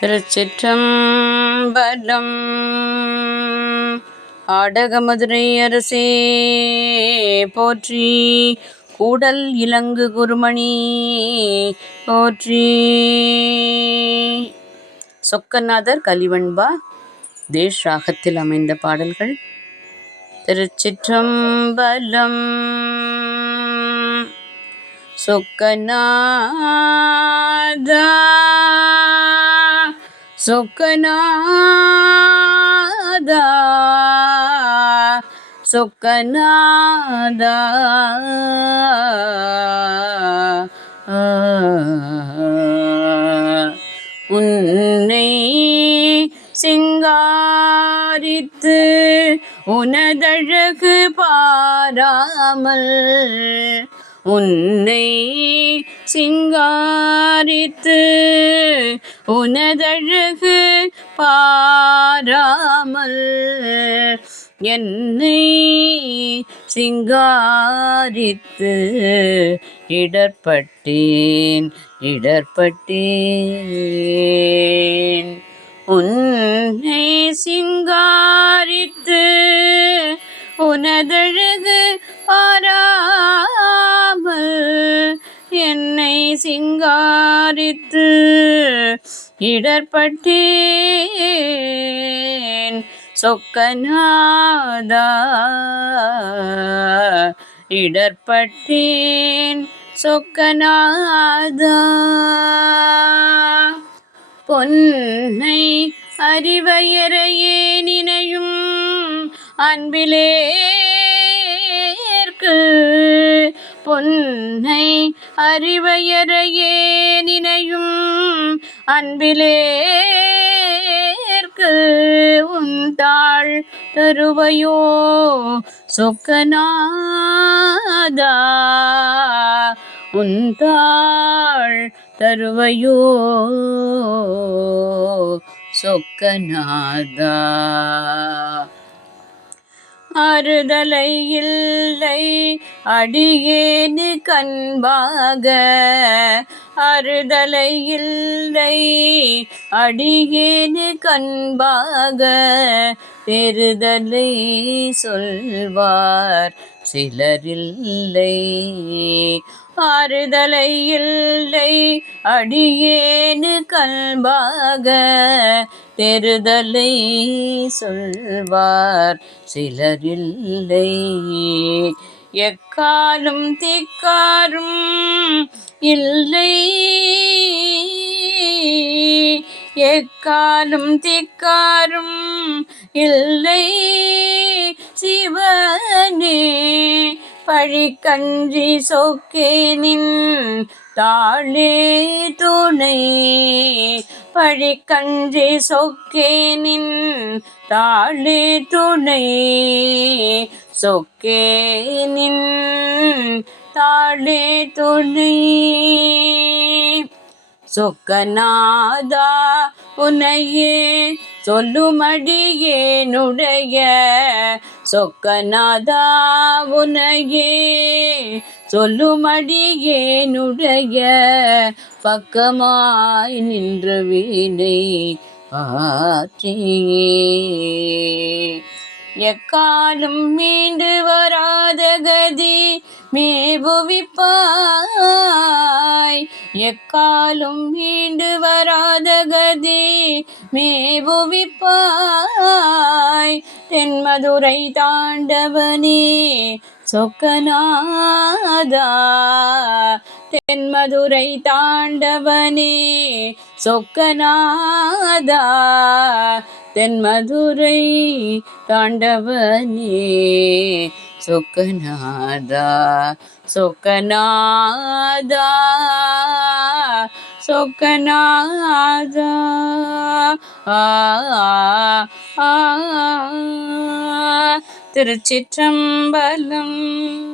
திருச்சிற்றம்பலம். ஆடகமதுரை அரசே போற்றி. கூடல் இலங்கு குருமணி போற்றி. சொக்கநாதர் கலிவண்பா தேஷ் ராகத்தில் அமைந்த பாடல்கள். திருச்சிற்றம்பலம். சொக்கநாதா. சொக்கநாதா சொக்கநாதா. உன்னை சிங்காரித்து உனதழகு பாராமல் உன்னை சிங்காரித்து உனதழகு பாராமல் என்னை சிங்காரித்து இடர்பட்டேன் இடர்பட்டேன். உன்னை சிங்காரித்து சிங்காரித்து இடர்பட்டேன். சொக்கநாதா இடர்பட்டேன். சொக்கநாதா பொன்னை அறிவையறையே நினையும் அன்பிலேற்கு பொன்னை அறிவையறையே நினையும் அன்பிலேற்கு உந்தாள் தருவையோ சொக்கநாதா? உந்தாள் தருவையோ சொக்கநாதா? ஆறுதலை இல்லை அடியேனு கண்பாக அறுதலை இல்லை அடியேனு கண்பாக பெறுதலை சொல்வார். சிலரில்லை ஆறுதலை இல்லை அடியேனு கல்பாக தெருதலை சொல்வார். சிலரில்லை எக்காலும் திக்காரும் இல்லை எக்காலும் திக்காரும் இல்லை. சிவனே பழிக்கன்றி சொக்கேனின் தாளே துணை. பழிக்கன்றி சொக்கேனின் தாளே துணை. சொக்கேனின் தாளே துணை. சொக்கநாதா உனையே சொல்லுமடியேனுடைய சொக்கநாதா உனையே. சொல்லுமடியேனுடைய பக்கமாய் நின்ற வீணை ஆற்றியே. எக்காலும் மீண்டு வராத கதி மேபுவிப்பாய். எக்காலும் மீண்டு வராத கதி மேபுவிப்பாய் தென்மதுரை தாண்டவனே சொக்கநாதா. தென்மதுரை தாண்டவனே சொக்கநாதா. தென்மதுரை தாண்டவனே சொக்கநாதா. சொக்கநாதா. சொக்கநாத. திருச்சிற்றம்பலம்.